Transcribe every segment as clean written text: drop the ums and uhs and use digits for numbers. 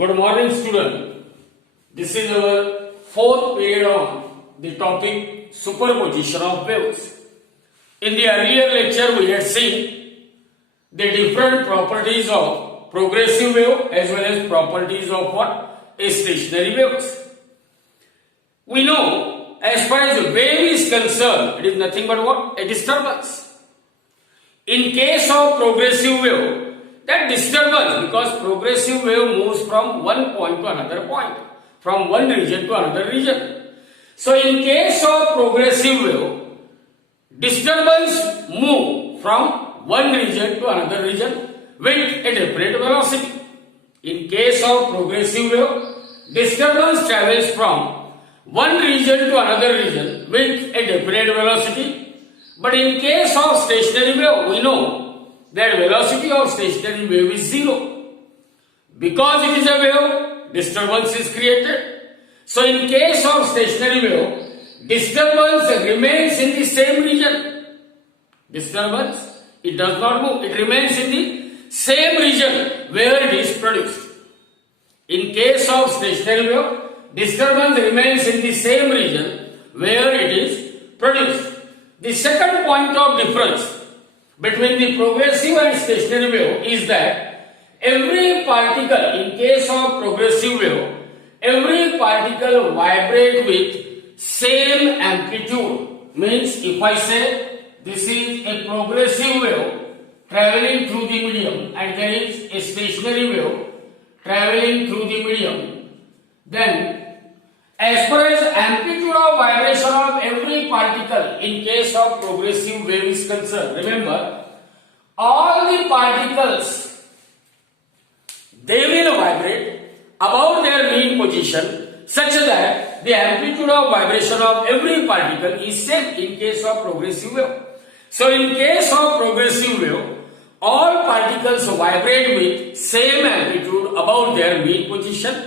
Good morning, student. This is our fourth period on the topic superposition of waves. In the earlier lecture, we had seen the different properties of progressive wave as well as properties of what? A stationary waves. We know as far as the wave is concerned, it is nothing but what? A disturbance. In case of progressive wave, that disturbance, because progressive wave moves from one point to another point, from one region to another region. So in case of progressive wave, disturbance move from one region to another region with a different velocity. In case of progressive wave, disturbance travels from one region to another region with a different velocity. But in case of stationary wave, we know that velocity of stationary wave is zero. Because it is a wave, disturbance is created. So in case of stationary wave, disturbance remains in the same region. Disturbance, it does not move, it remains in the same region where it is produced. In case of stationary wave, disturbance remains in the same region where it is produced. The second point of difference between the progressive and stationary wave is that every particle, in case of progressive wave, every particle vibrates with same amplitude. Means if I say this is a progressive wave traveling through the medium and there is a stationary wave traveling through the medium, then as far as amplitude of vibration of every particle in case of progressive wave is concerned, remember, all the particles, they will vibrate about their mean position such that the amplitude of vibration of every particle is same in case of progressive wave. So in case of progressive wave, all particles vibrate with same amplitude about their mean position.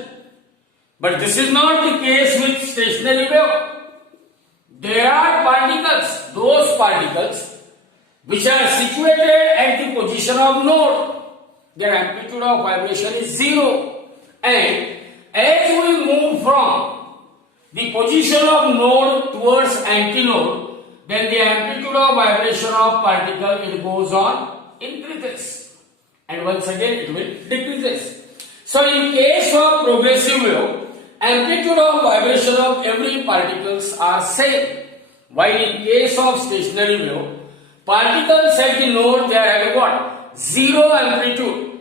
But this is not the case with stationary wave. There are particles, those particles which are situated at the position of node. Their amplitude of vibration is zero. And as we move from the position of node towards antinode, then the amplitude of vibration of particle, it goes on, increases. And once again it will decreases. So in case of progressive wave, amplitude of vibration of every particles are same. While in case of stationary wave, particles at the node, they are having what? Zero amplitude.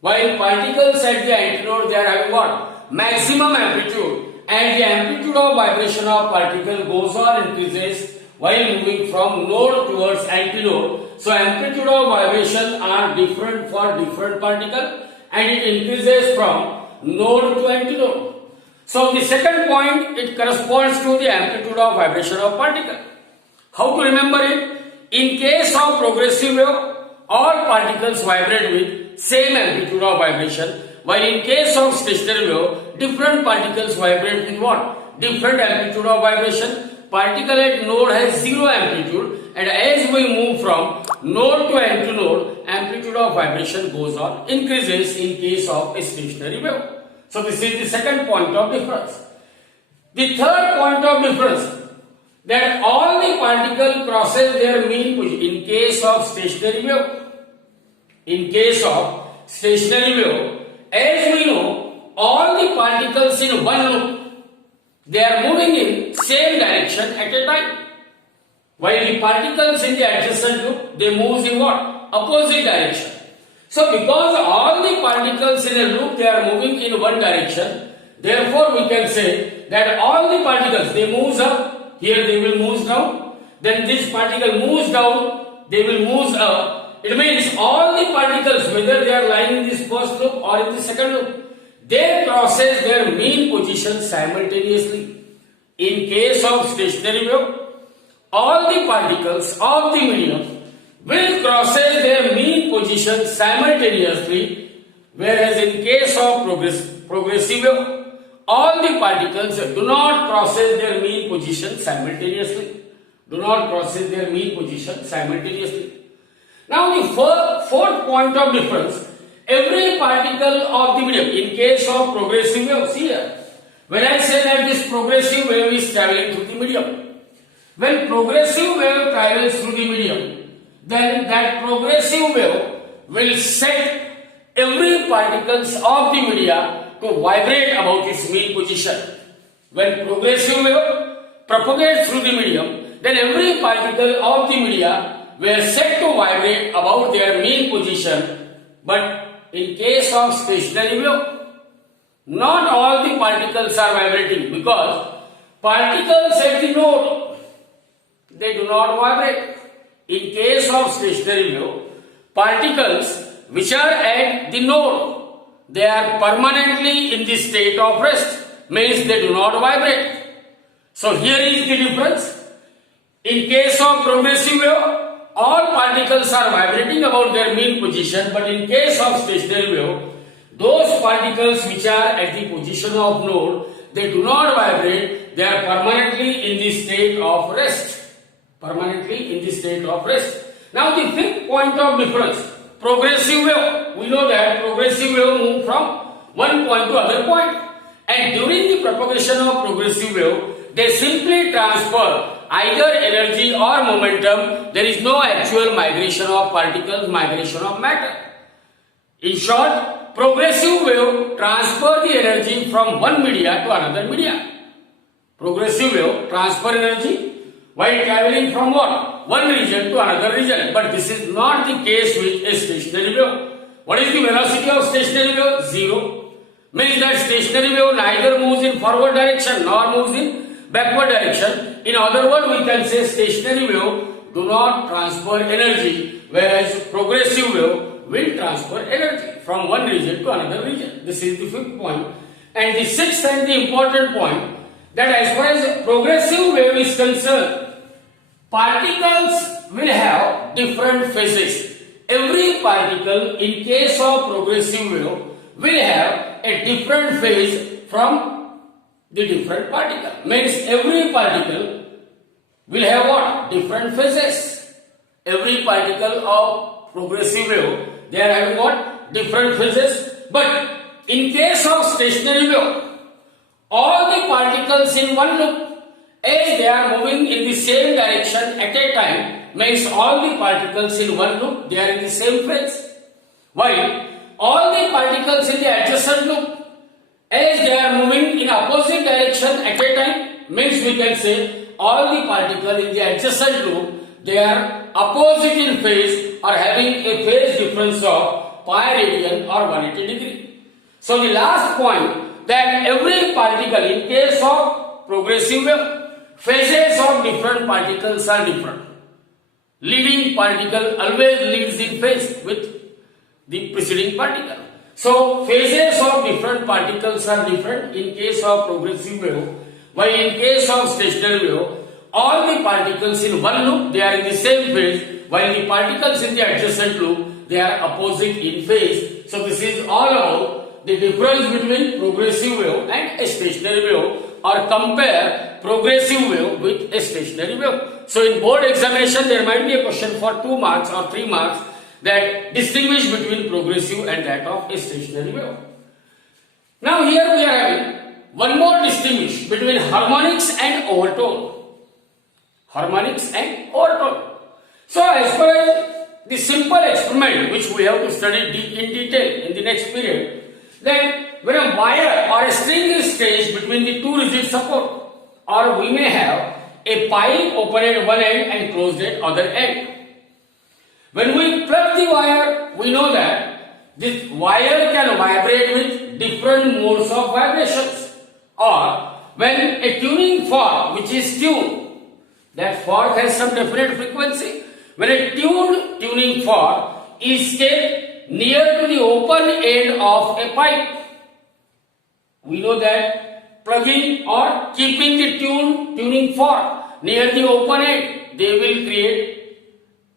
While particles at the antinode, they are having what? Maximum amplitude. And the amplitude of vibration of particle goes on increases while moving from node towards antinode. So amplitude of vibration are different for different particle and it increases from node to antinode. So the second point, it corresponds to the amplitude of vibration of particle. How to remember it? In case of progressive wave, all particles vibrate with same amplitude of vibration, while in case of stationary wave, different particles vibrate with what? Different amplitude of vibration. Particle at node has zero amplitude, and as we move from node to antinode, amplitude of vibration goes on, increases in case of a stationary wave. So this is the second point of difference. The third point of difference, that all the particles crosses their mean position in case of stationary wave. In case of stationary wave, as we know, all the particles in one loop, they are moving in same direction at a time. While the particles in the adjacent loop, they move in what? Opposite direction. So because all the particles in a loop, they are moving in one direction, therefore we can say that all the particles, they move up, here they will move down, then this particle moves down, they will move up. It means all the particles, whether they are lying in this first loop or in the second loop, they crosses their mean position simultaneously. In case of stationary wave, all the particles of the medium will crosses their mean position simultaneously, whereas in case of progressive wave, all the particles do not crosses their mean position simultaneously. Do not crosses their mean position simultaneously. Now the fourth point of difference, every particle of the medium, in case of progressive waves here, when I say that this progressive wave is traveling through the medium, when progressive wave travels through the medium, then that progressive wave will set every particles of the media to vibrate about its mean position. When progressive wave propagates through the medium, then every particle of the media were set to vibrate about their mean position. But in case of stationary wave, not all the particles are vibrating, because particles at the node, they do not vibrate. In case of stationary wave, particles which are at the node, they are permanently in the state of rest, means they do not vibrate. So here is the difference. In case of progressive wave, all particles are vibrating about their mean position, but in case of stationary wave, those particles which are at the position of node, they do not vibrate, they are permanently in the state of rest. Permanently in the state of rest. Now the fifth point of difference, progressive wave. We know that progressive wave move from one point to other point, and during the propagation of progressive wave, they simply transfer either energy or momentum. There is no actual migration of particles, migration of matter. In short, progressive wave transfer the energy from one media to another media. Progressive wave transfer energy while traveling from what? One region to another region. But this is not the case with a stationary wave. What is the velocity of stationary wave? Zero. Means that stationary wave neither moves in forward direction nor moves in backward direction. In other words, we can say stationary wave do not transfer energy, whereas progressive wave will transfer energy from one region to another region. This is the fifth point. And the sixth and the important point, that as far as progressive wave is concerned, particles will have different phases. Every particle in case of progressive wave will have a different phase from the different particle. Means every particle will have what? Different phases. Every particle of progressive wave, they are having what? Different phases. But in case of stationary wave, all the particles in one loop, as they are moving in the same direction at a time, means all the particles in one loop, they are in the same phase. While all the particles in the adjacent loop, as they are moving in opposite direction at a time, means we can say all the particles in the adjacent loop, they are opposite in phase or having a phase difference of pi radian or 180 degree. So the last point, that every particle in case of progressive wave, phases of different particles are different. Leading particle always leads in phase with the preceding particle. So phases of different particles are different in case of progressive wave, while in case of stationary wave, all the particles in one loop, they are in the same phase, while the particles in the adjacent loop, they are opposite in phase. So this is all about the difference between progressive wave and a stationary wave, or compare progressive wave with a stationary wave. So in board examination, there might be a question for 2 marks or 3 marks that distinguish between progressive and that of a stationary wave. Now here we are having one more distinguish between harmonics and overtone. Harmonics and overtone. So as far as the simple experiment which we have to study in detail in the next period, that when a wire or a string is staged between the two rigid support, or we may have a pipe open at one end and closed at other end. When we plug the wire, we know that this wire can vibrate with different modes of vibrations. Or when a tuning fork which is tuned, that fork has some definite frequency. When a tuning fork is kept near to the open end of a pipe, we know that plugging or keeping the tuning fork near the open end, they will create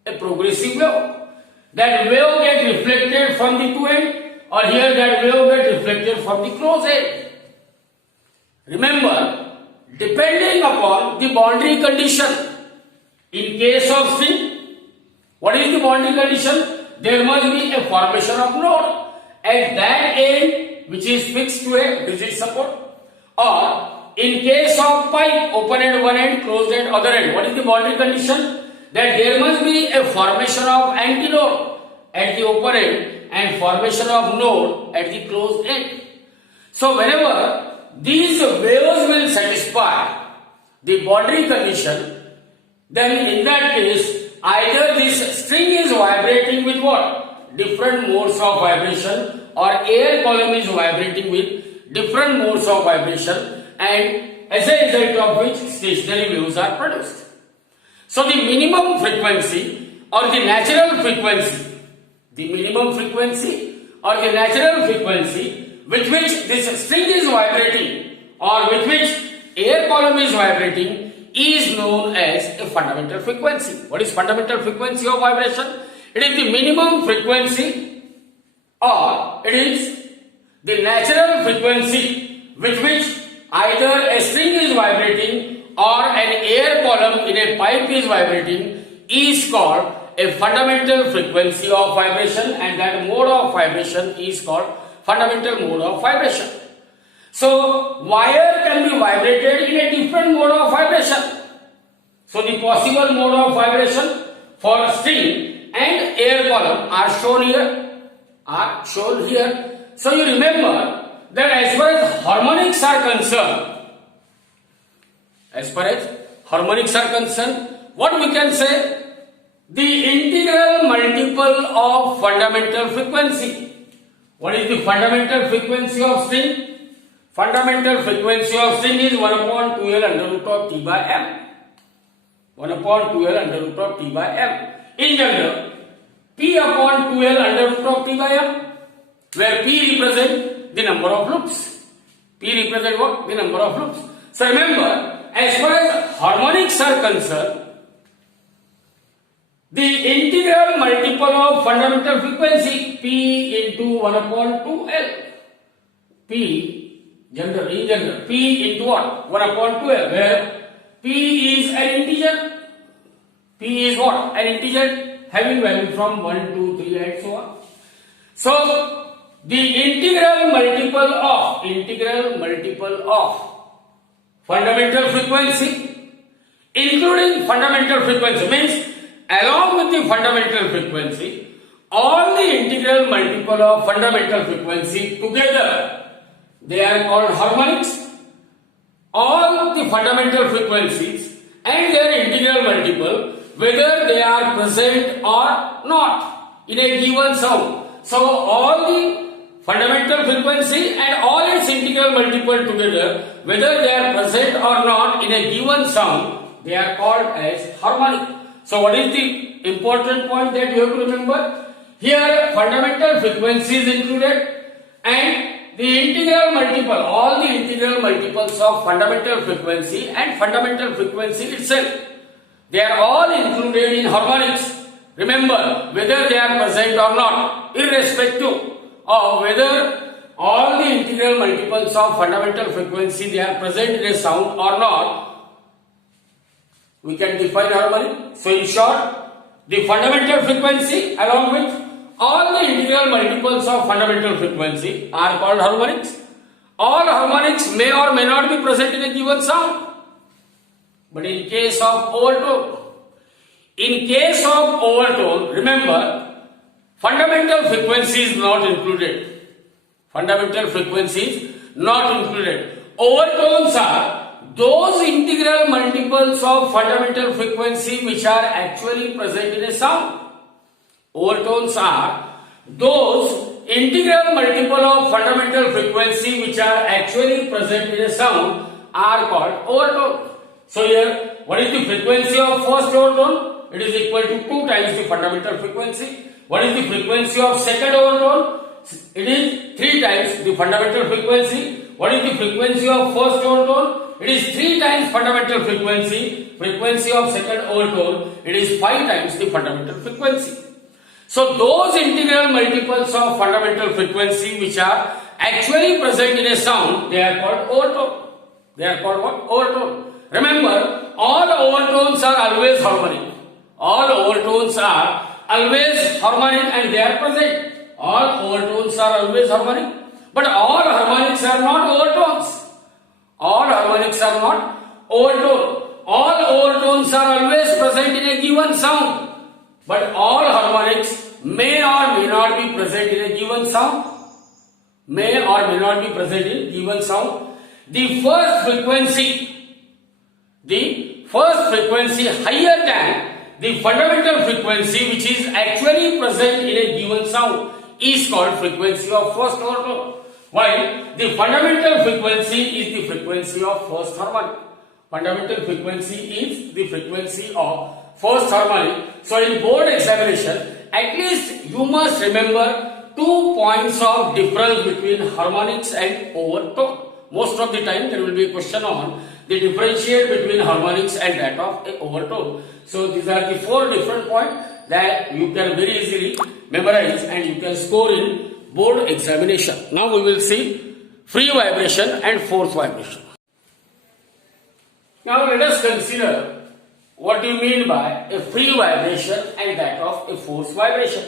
a progressive wave. That wave gets reflected from the two ends, or here that wave gets reflected from the closed end. Remember, depending upon the boundary condition, in case of string, what is the boundary condition? There must be a formation of node, at that end which is fixed to a rigid support, or in case of pipe, open at one end, closed at other end, what is the boundary condition? That there must be a formation of antinode at the open end and formation of node at the closed end. So whenever these waves will satisfy the boundary condition, then in that case either this string is vibrating with what? Different modes of vibration, or air column is vibrating with different modes of vibration, and as a result of which stationary waves are produced. So the minimum frequency or the natural frequency, with which this string is vibrating or with which air column is vibrating is known as a fundamental frequency. What is fundamental frequency of vibration? It is the minimum frequency, or it is the natural frequency with which either a string is vibrating or an air column in a pipe is vibrating is called a fundamental frequency of vibration, and that mode of vibration is called fundamental mode of vibration. So wire can be vibrated in a different mode of vibration. So the possible mode of vibration for string and air column are shown here. So you remember that as far as harmonics are concerned, what we can say? The integral multiple of fundamental frequency. What is the fundamental frequency of string? Fundamental frequency of string is 1 upon 2L under root of T by M. 1 upon 2L under root of T by M. In general, P upon 2L under root of T by M, where P represents the number of loops. P represents what? The number of loops. So remember, as far as harmonics are concerned, the integral multiple of fundamental frequency P into 1 upon 2L. In general, P into what? 1 upon 2L, where P is an integer. P is what? An integer having value from 1, 2, 3 and so on. So the integral multiple of fundamental frequency, including fundamental frequency, means along with the fundamental frequency, all the integral multiple of fundamental frequency together, they are called harmonics. All the fundamental frequencies and their integral multiple, whether they are present or not in a given sound. So all the fundamental frequency and all its integral multiple together, whether they are present or not in a given sound, they are called as harmonic. So what is the important point that you have to remember? Here fundamental frequency is included, and the integral multiple, all the integral multiples of fundamental frequency and fundamental frequency itself, they are all included in harmonics. Remember, whether they are present or not, irrespective of whether all the integral multiples of fundamental frequency they are present in a sound or not, we can define harmonic. So in short, the fundamental frequency along with all the integral multiples of fundamental frequency are called harmonics. All harmonics may or may not be present in a given sound. But in case of overtone, remember, fundamental frequency is not included. Overtones are those integral multiples of fundamental frequency which are actually present in a sound. Overtones are those integral multiple of fundamental frequency which are actually present in a sound are called overtone. So here, what is the frequency of first overtone? It is equal to 2 times the fundamental frequency. What is the frequency of second overtone? It is 3 times the fundamental frequency. What is the frequency of first overtone? It is 3 times fundamental frequency. Frequency of second overtone, it is 5 times the fundamental frequency. So those integral multiples of fundamental frequency which are actually present in a sound, they are called overtone. They are called what? Overtone. Remember, all overtones are always harmonic. All overtones are always harmonic and they are present. All overtones are always are not overtone. All overtones are always present in a given sound, but all harmonics may or may not be present in a given sound. May or may not be present in given sound. The first frequency higher than the fundamental frequency which is actually present in a given sound is called frequency of first overtone, while the fundamental frequency is the frequency of first harmonic. Fundamental frequency is the frequency of first harmonic. So in board examination, at least you must remember 2 points of difference between harmonics and overtone. Most of the time there will be a question on the differentiate between harmonics and that of a overtone. So these are the 4 different points that you can very easily memorize and you can score in board examination. Now we will see free vibration and force vibration. Now let us consider what do you mean by a free vibration and that of a force vibration.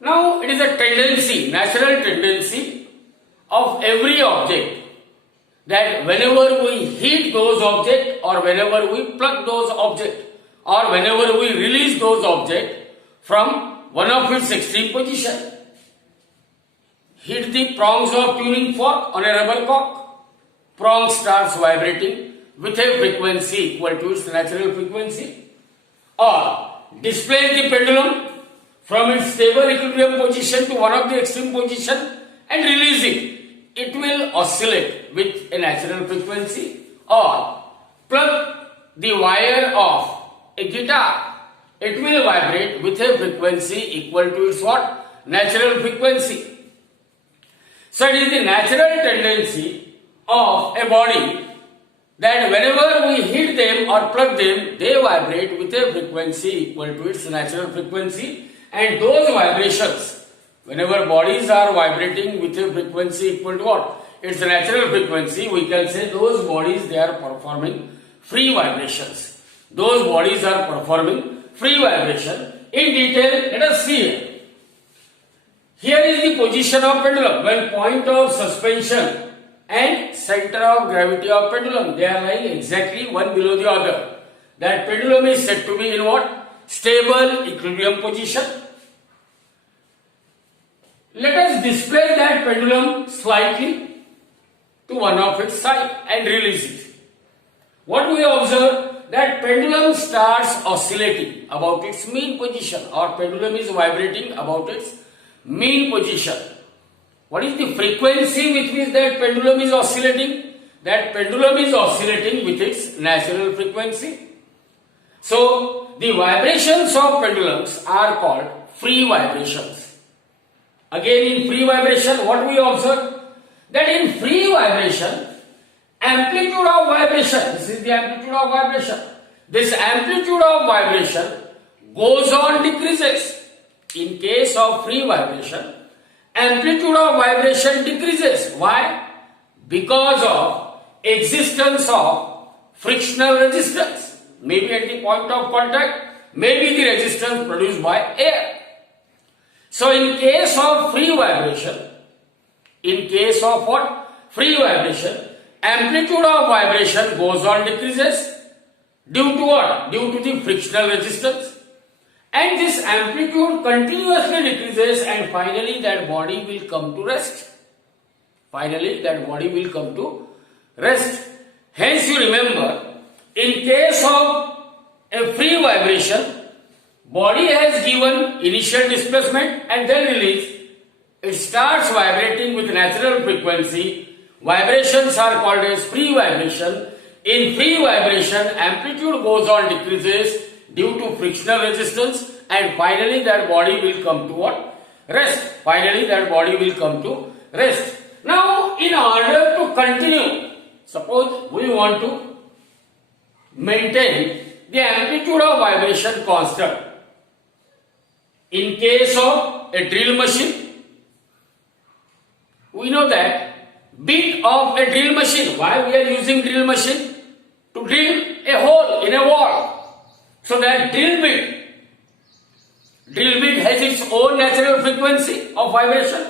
Now it is a tendency, natural tendency of every object that whenever we hit those objects or whenever we pluck those objects or whenever we release those objects from one of its extreme position, hit the prongs of tuning fork on a rubber cock, prong starts vibrating with a frequency equal to its natural frequency, or displace the pendulum from its stable equilibrium position to one of the extreme position and release it. It will oscillate with a natural frequency, or plug the wire of a guitar. It will vibrate with a frequency equal to its what? Natural frequency. So it is the natural tendency of a body that whenever we hit them or plug them, they vibrate with a frequency equal to its natural frequency, and those vibrations, whenever bodies are vibrating with a frequency equal to what? Its natural frequency, we can say those bodies, they are performing free vibrations. Those bodies are performing free vibration. In detail, let us see here. Here is the position of pendulum when point of suspension and center of gravity of pendulum, they are lying exactly one below the other. That pendulum is said to be in what? Stable equilibrium position. Let us displace that pendulum slightly to one of its side and release it. What we observe? That pendulum starts oscillating about its mean position, or pendulum is vibrating about its mean position. What is the frequency with which that pendulum is oscillating? That pendulum is oscillating with its natural frequency. So the vibrations of pendulums are called free vibrations. Again, in free vibration, what we observe? That in free vibration, amplitude of vibration, this is the amplitude of vibration. This amplitude of vibration goes on decreases. In case of free vibration, amplitude of vibration decreases. Why? Because of existence of frictional resistance. Maybe at the point of contact, maybe the resistance produced by air. So in case of free vibration, in case of what? Free vibration, amplitude of vibration goes on decreases due to what? Due to the frictional resistance. And this amplitude continuously decreases and finally that body will come to rest. Finally that body will come to rest. Hence you remember, in case of a free vibration, body has given initial displacement and then release. It starts vibrating with natural frequency. Vibrations are called as free vibration. In free vibration, amplitude goes on decreases due to frictional resistance, and finally that body will come to what? Rest. Finally that body will come to rest. Now in order to continue, suppose we want to maintain the amplitude of vibration constant. In case of a drill machine, we know that bit of a drill machine, why we are using drill machine? To drill a hole in a wall. So that drill bit has its own natural frequency of vibration,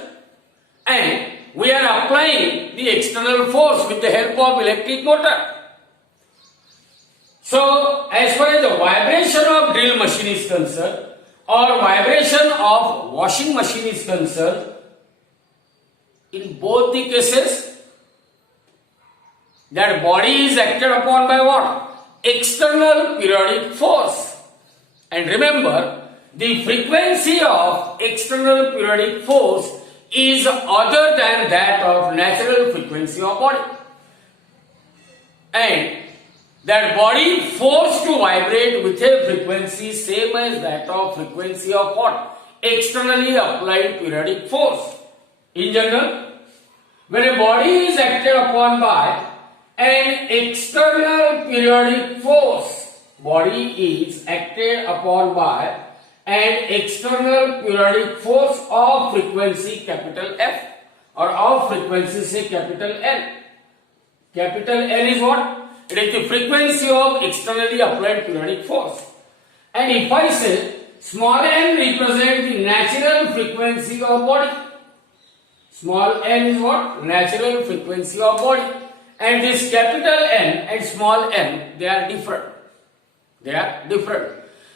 and we are applying the external force with the help of electric motor. So, as far as the vibration of drill machine is concerned or vibration of washing machine is concerned, in both the cases, that body is acted upon by what? External periodic force. And remember, the frequency of external periodic force is other than that of natural frequency of body. And that body forced to vibrate with a frequency same as that of frequency of what? Externally applied periodic force. In general, when a body is acted upon by an external periodic force, body is acted upon by an external periodic force of frequency capital F or of frequency say capital N. Capital N is what? It is the frequency of externally applied periodic force. And if I say small n represents the natural frequency of body. Small n is what? Natural frequency of body. And this capital N and small n, they are different. They are different.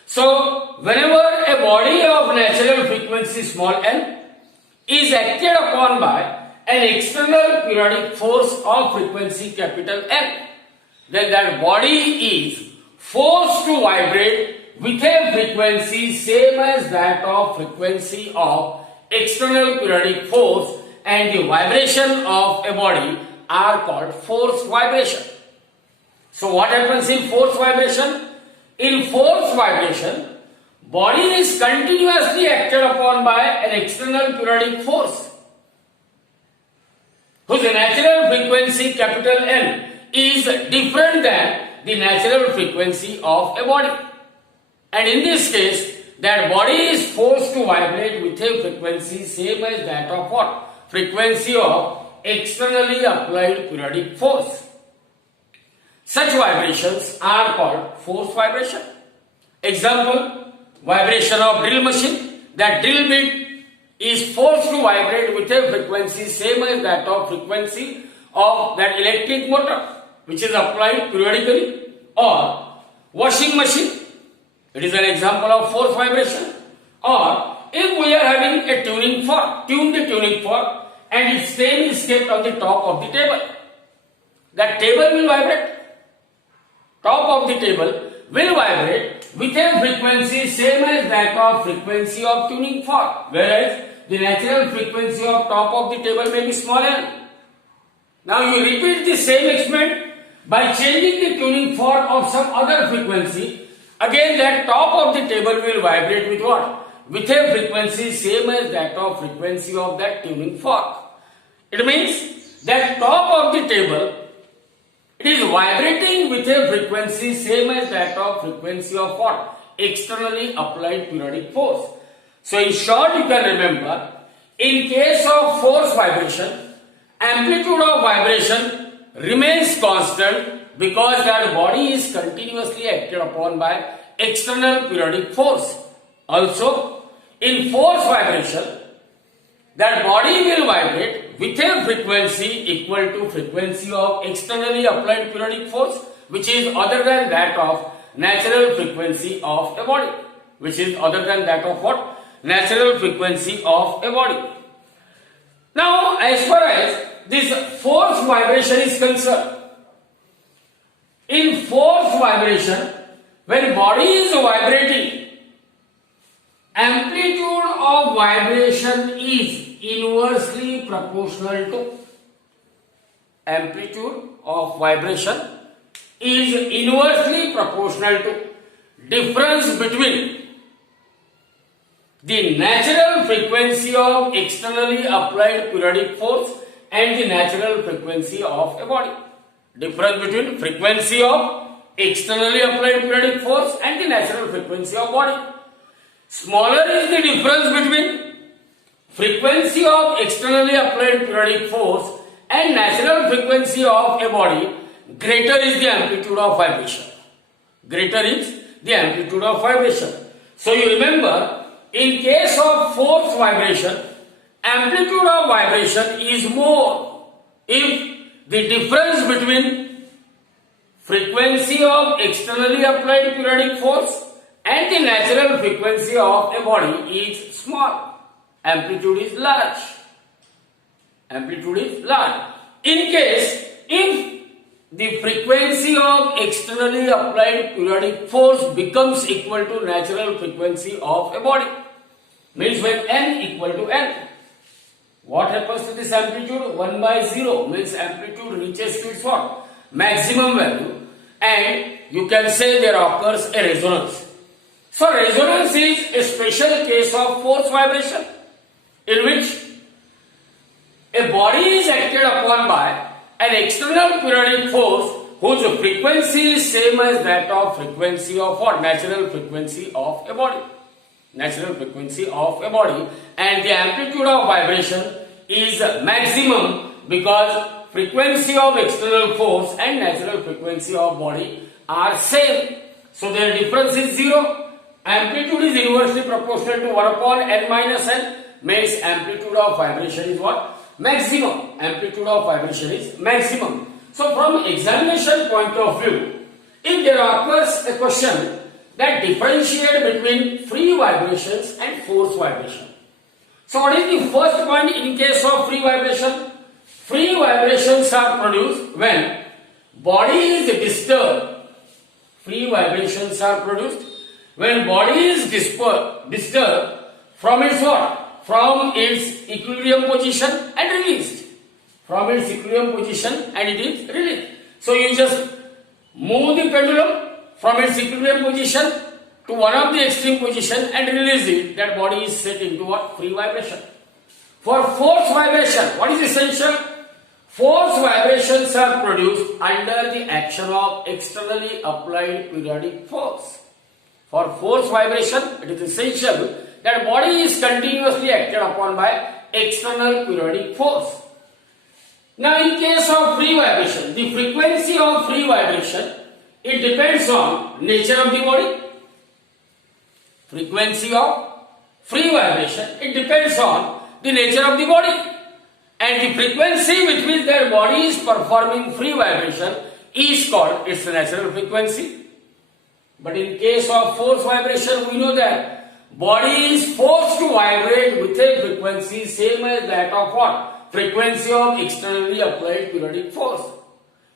So, whenever a body of natural frequency small n is acted upon by an external periodic force of frequency capital N, then that body is forced to vibrate with a frequency same as that of frequency of external periodic force, and the vibration of a body are called force vibration. So what happens in force vibration? In force vibration, body is continuously acted upon by an external periodic force whose natural frequency capital N is different than the natural frequency of a body. And in this case, that body is forced to vibrate with a frequency same as that of what? Frequency of externally applied periodic force. Such vibrations are called force vibration. Example, vibration of drill machine. That drill bit is forced to vibrate with a frequency same as that of frequency of that electric motor which is applied periodically. Or washing machine, it is an example of force vibration. Or if we are having a tuning fork, tune the tuning fork and its stem is kept on the top of the table, that table will vibrate. Top of the table will vibrate with a frequency same as that of frequency of tuning fork, whereas the natural frequency of top of the table may be small n. Now you repeat the same experiment by changing the tuning fork of some other frequency. Again that top of the table will vibrate with what? With a frequency same as that of frequency of that tuning fork. It means that top of the table, it is vibrating with a frequency same as that of frequency of what? Externally applied periodic force. So in short, you can remember, in case of force vibration, amplitude of vibration remains constant because that body is continuously acted upon by external periodic force. Also, in force vibration, that body will vibrate with a frequency equal to frequency of externally applied periodic force, which is other than that of natural frequency of a body. Which is other than that of what? Natural frequency of a body. Now, as far as this force vibration is concerned, in force vibration, when body is vibrating, amplitude of vibration is inversely proportional to amplitude of vibration is inversely proportional to difference between the natural frequency of externally applied periodic force and the natural frequency of a body. Difference between frequency of externally applied periodic force and the natural frequency of body. Smaller is the difference between frequency of externally applied periodic force and natural frequency of a body, greater is the amplitude of vibration. Greater is the amplitude of vibration. So you remember, in case of force vibration, amplitude of vibration is more if the difference between frequency of externally applied periodic force and the natural frequency of a body is small. Amplitude is large. Amplitude is large. In case if the frequency of externally applied periodic force becomes equal to natural frequency of a body, means when n equal to n, what happens to this amplitude? 1 by 0 means amplitude reaches to its what? Maximum value, and you can say there occurs a resonance. So resonance is a special case of force vibration in which a body is acted upon by an external periodic force whose frequency is same as that of frequency of what? Natural frequency of a body. Natural frequency of a body, and the amplitude of vibration is maximum because frequency of external force and natural frequency of body are same. So their difference is 0. Amplitude is inversely proportional to 1 upon n minus n, means amplitude of vibration is what? Maximum. Amplitude of vibration is maximum. So from examination point of view, if there occurs a question that differentiate between free vibrations and force vibration. So what is the first point in case of free vibration? Free vibrations are produced when body is disturbed. Free vibrations are produced when body is disturbed from its what? From its equilibrium position and released. From its equilibrium position and it is released. So you just move the pendulum from its equilibrium position to one of the extreme position and release it. That body is set into what? Free vibration. For force vibration, what is essential? Force vibrations are produced under the action of externally applied periodic force. For force vibration, it is essential that body is continuously acted upon by external periodic force. Now in case of free vibration, the frequency of free vibration, it depends on nature of the body. Frequency of free vibration, it depends on the nature of the body. And the frequency with which their body is performing free vibration is called its natural frequency. But in case of force vibration, we know that body is forced to vibrate with a frequency same as that of what? Frequency of externally applied periodic force.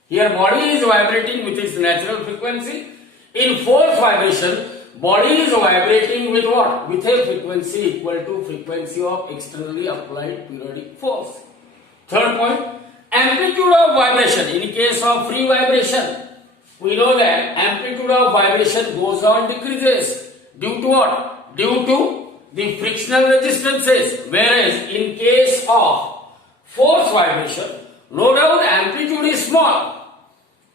Here body is vibrating with its natural frequency. In force vibration, body is vibrating with what? With a frequency equal to frequency of externally applied periodic force. Third point, amplitude of vibration. In case of free vibration, we know that amplitude of vibration goes on decreases. Due to what? Due to the frictional resistances. Whereas in case of force vibration, no doubt amplitude is small.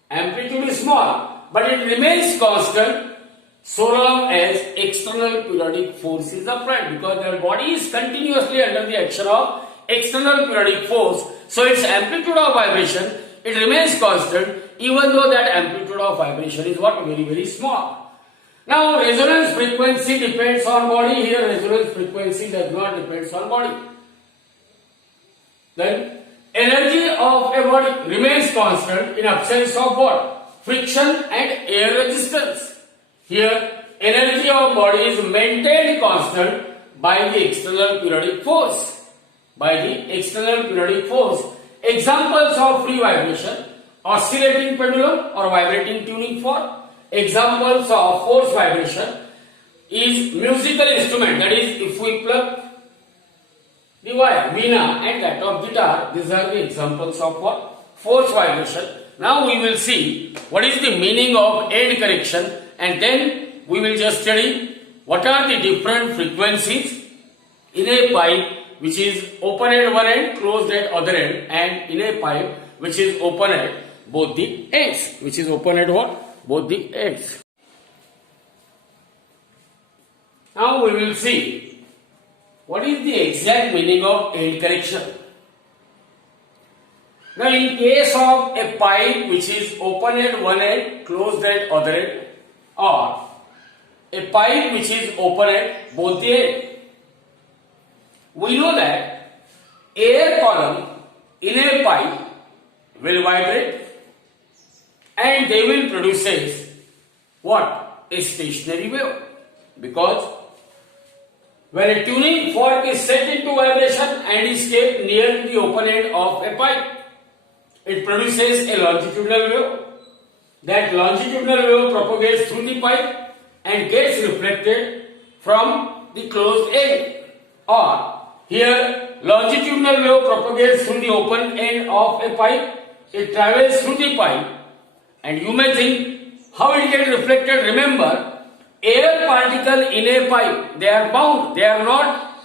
Amplitude is small, but it remains constant so long as external periodic force is applied, because their body is continuously under the action of external periodic force. So its amplitude of vibration, it remains constant even though that amplitude of vibration is what? Very, very small. Now resonance frequency depends on body. Here resonance frequency does not depend on body. Then energy of a body remains constant in absence of what? Friction and air resistance. Here energy of body is maintained constant by the external periodic force. By the external periodic force. Examples of free vibration: oscillating pendulum or vibrating tuning fork. Examples of force vibration is musical instrument, that is if we plug the wire, veena and that of guitar. These are the examples of what? Force vibration. Now we will see what is the meaning of end correction, and then we will just study what are the different frequencies in a pipe which is open at one end, closed at other end, and in a pipe which is open at both the ends. Which is open at what? Both the ends. Now we will see what is the exact meaning of end correction. Now in case of a pipe which is open at one end, closed at other end, or a pipe which is open at both the ends, we know that air column in a pipe will vibrate and they will produce what? A stationary wave. Because when a tuning fork is set into vibration and is kept near the open end of a pipe, it produces a longitudinal wave. That longitudinal wave propagates through the pipe and gets reflected from the closed end. Or here longitudinal wave propagates through the open end of a pipe. It travels through the pipe and you may think how it gets reflected. Remember, air particle in a pipe, they are bound, they are not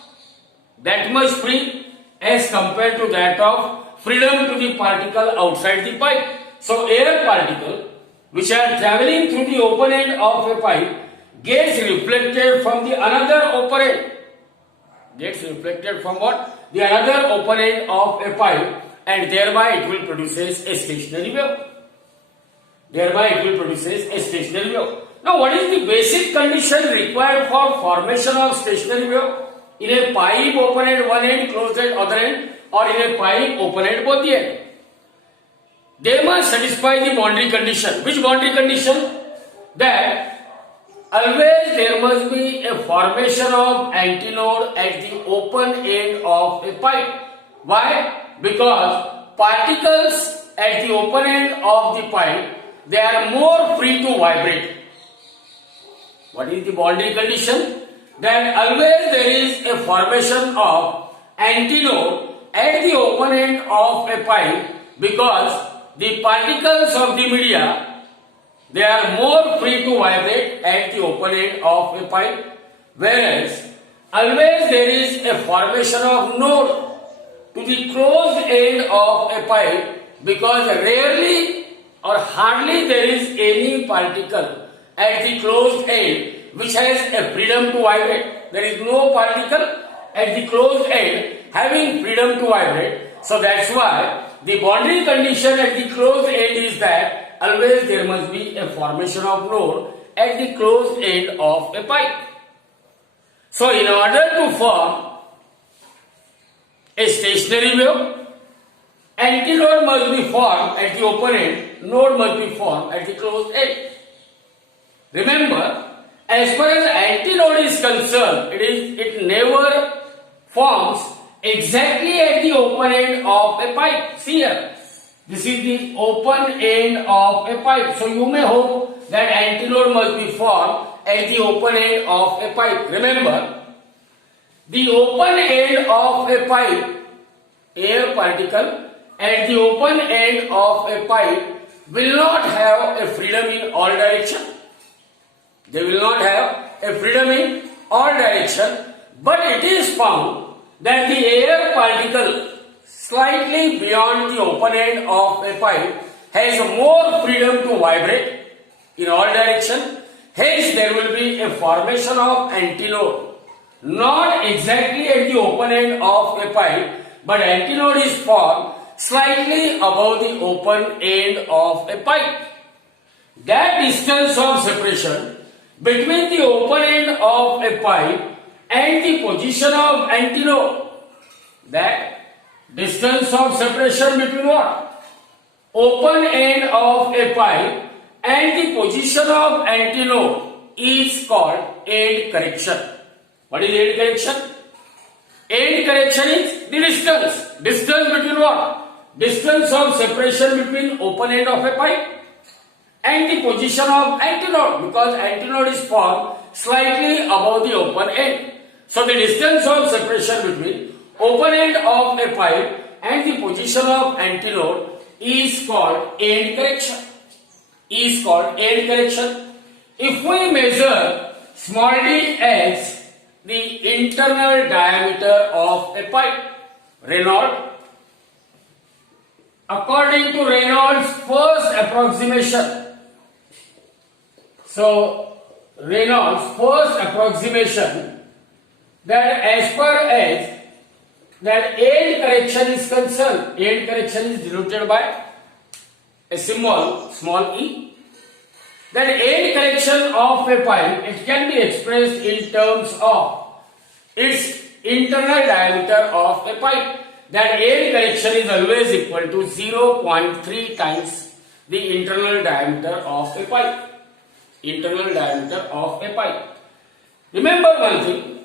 that much free as compared to that of freedom to the particle outside the pipe. So air particle which are traveling through the open end of a pipe gets reflected from the another open end. Gets reflected from what? The another open end of a pipe, and thereby it will produce a stationary wave. Thereby it will produce a stationary wave. Now what is the basic condition required for formation of stationary wave? In a pipe open end one end, closed end other end, or in a pipe open end both the end? They must satisfy the boundary condition. Which boundary condition? That always there must be a formation of antinode at the open end of a pipe. Why? Because particles at the open end of the pipe, they are more free to vibrate. What is the boundary condition? That always there is a formation of antinode at the open end of a pipe, because the particles of the media, they are more free to vibrate at the open end of a pipe, whereas always there is a formation of node to the closed end of a pipe, because rarely or hardly there is any particle at the closed end which has a freedom to vibrate. There is no particle at the closed end having freedom to vibrate. So that's why the boundary condition at the closed end is that always there must be a formation of node at the closed end of a pipe. So in order to form a stationary wave, antinode must be formed at the open end, node must be formed at the closed end. Remember, as far as antinode is concerned, it never forms exactly at the open end of a pipe. See here, this is the open end of a pipe. So you may hope that antinode must be formed at the open end of a pipe. Remember, the open end of a pipe, air particle at the open end of a pipe will not have a freedom in all direction. They will not have a freedom in all direction, but it is found that the air particle slightly beyond the open end of a pipe has more freedom to vibrate in all direction. Hence there will be a formation of antinode, not exactly at the open end of a pipe, but antinode is formed slightly above the open end of a pipe. That distance of separation between the open end of a pipe and the position of antinode, that distance of separation between what? Open end of a pipe and the position of antinode is called end correction. What is end correction? End correction is the distance. Distance between what? Distance of separation between open end of a pipe and the position of antinode, because antinode is formed slightly above the open end. So the distance of separation between open end of a pipe and the position of antinode is called end correction. Is called end correction. If we measure small d as the internal diameter of a pipe, Reynolds, according to Reynolds' first approximation. So Reynolds' first approximation, that as far as that end correction is concerned, end correction is denoted by a symbol small e. That end correction of a pipe, it can be expressed in terms of its internal diameter of a pipe. that end correction is always equal to 0.3 times the internal diameter of a pipe. Internal diameter of a pipe. Remember one thing,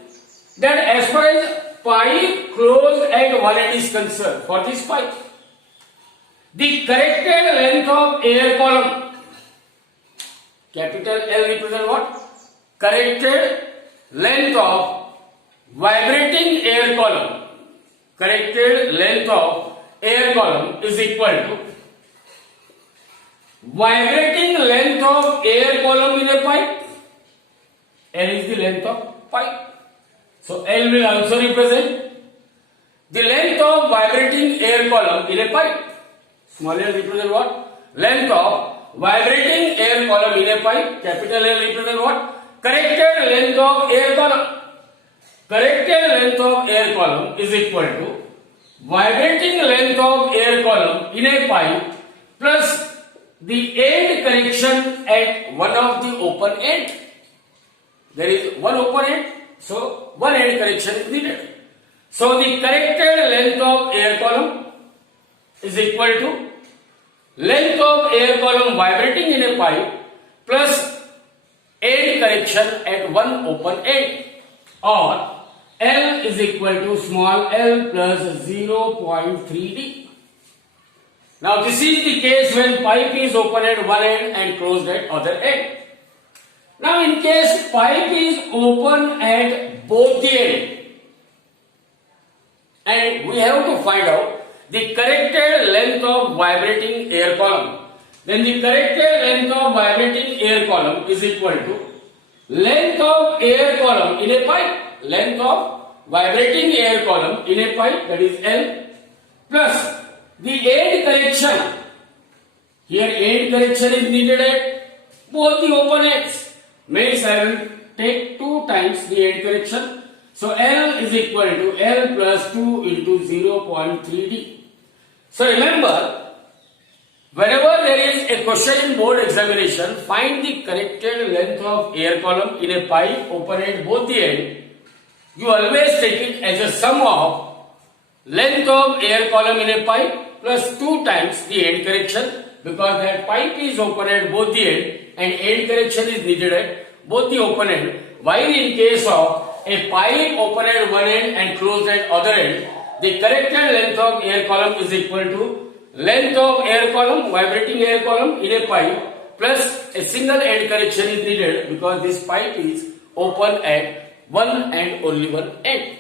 that as far as pipe closed at one end is concerned, for this pipe, the corrected length of air column, capital L represent what? Corrected length of vibrating air column. Corrected length of air column is equal to vibrating length of air column in a pipe. L is the length of pipe. So L will also represent the length of vibrating air column in a pipe. Small l represent what? Length of vibrating air column in a pipe. Capital L represent what? Corrected length of air column. Corrected length of air column is equal to vibrating length of air column in a pipe plus the end correction at one of the open end. There is one open end, so one end correction is needed. So the corrected length of air column is equal to length of air column vibrating in a pipe plus end correction at one open end, or L is equal to small l plus 0.3d. Now this is the case when pipe is open at one end and closed at other end. Now in case pipe is open at both the end, and we have to find out the corrected length of vibrating air column, then the corrected length of vibrating air column is equal to length of air column in a pipe, length of vibrating air column in a pipe, that is L, plus the end correction. Here end correction is needed at both the open ends. Means I will take 2 times the end correction. So L is equal to L plus 2 into 0.3d. So remember, whenever there is a question in board examination, find the corrected length of air column in a pipe open at both the end. You always take it as a sum of length of air column in a pipe plus 2 times the end correction, because that pipe is open at both the end and end correction is needed at both the open end. While in case of a pipe open at one end and closed at other end, the corrected length of air column is equal to length of air column, vibrating air column in a pipe plus a single end correction is needed because this pipe is open at one and only one end.